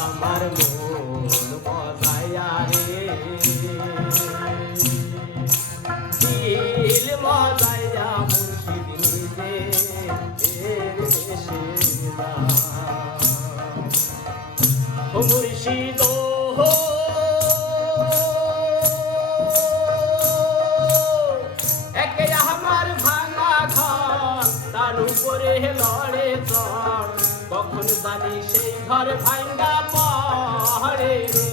আমার মন মজাইয়া রে দিল মজাইয়া মুর্শিদ নিজে ও মুর্শিদ একে আমার ভাঙা ঘর তার উপরে লড়ে চড় কখন জানি সেই ঘর ভাঙ্গা পড়ে রে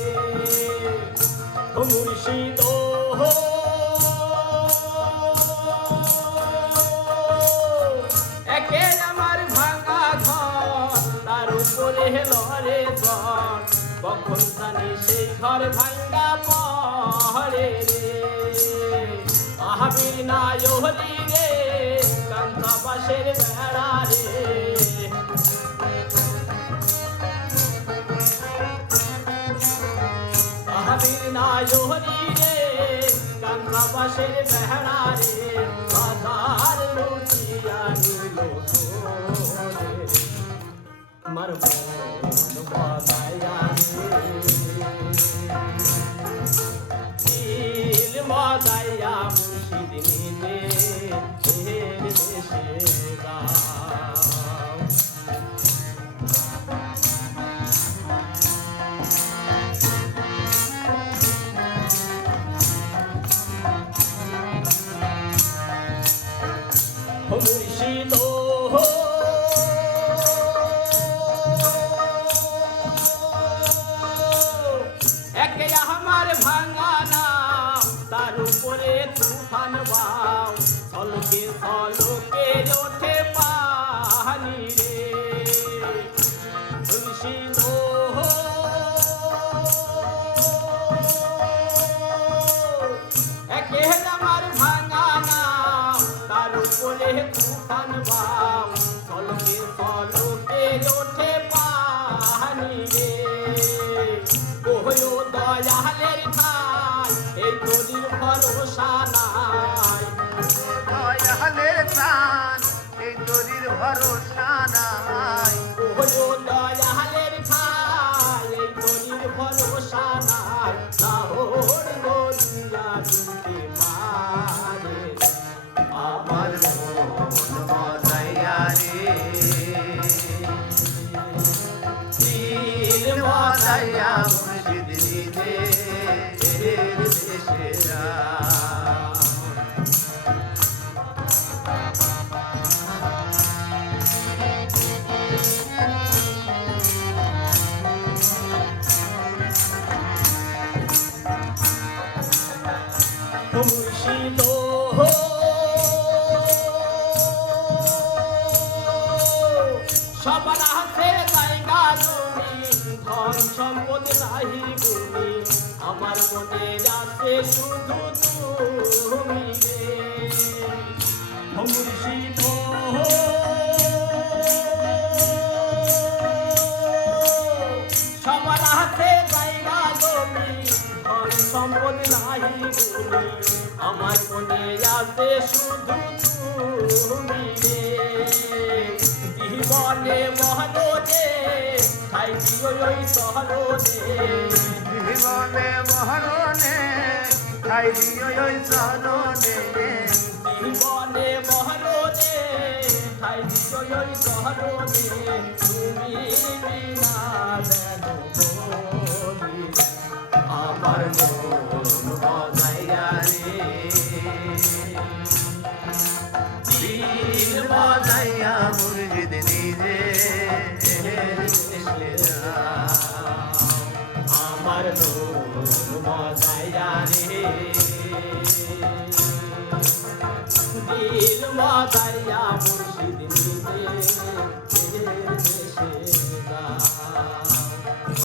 ও মুর্শিদ একে আমার ভাঙা ঘর তার উপরে লড়ে চড় কখন জানি সেই ঘর ভাঙ্গা পড়ে রে আহাবির নায়রি রে কান্তা পাশের বেড়া রে আহাবির নায়রি রে কান্তা পাশের বেড়া রে বাজার লুটিয়া নিল আমার মন বাজায়া দিল মজাইয়া মুর্শিদ নিজে দেশে মুর্শিদ একে আমার ভাঙা নাম তার উপরে তুফান বাও ছলকে ছলকে ওঠে পানি রে মুর্শিদ একে আমার ভাঙা নাম তার উপরে তুফান বাও ছলকে ছলকে ওঠে পানি রে ওহো দয়ালের ঠাই এই তোরির ভরসা নাই দয়ালের প্রাণ এই তোরির ভরসা নাই ওহো দয়ালের ঠাই এই তোরির ভরসা নাই লাহোর গলিয়া দিতে পারে আমার মন মজাইয়া রে দিল মজাইয়া মুর্শিদ নিজে দেশে মুর্শিদ সবার হাতে জায়গা জমি ধন সম্পদ নাহি গুণী আমার মনে আছে শুধু তুমি রে ও মুর্শিদ সবার হাতে জায়গা জমি ধন সম্পদ নাহি গুণী আমার মনে আছে শুধু তুমি রে জীবনে মহরণে ঠাই দিও ওই শহরনে জীবনে মহরণে ঠাই দিও ওই শহরনে জীবনে মহরণে ঠাই দিও ওই শহরনে তুমি বিনা বলি আমার মন মজাইয়া রে দিল মজাইয়া মুর্শিদ নিজে আমার মন মজাইয়া রে দিল মজাইয়া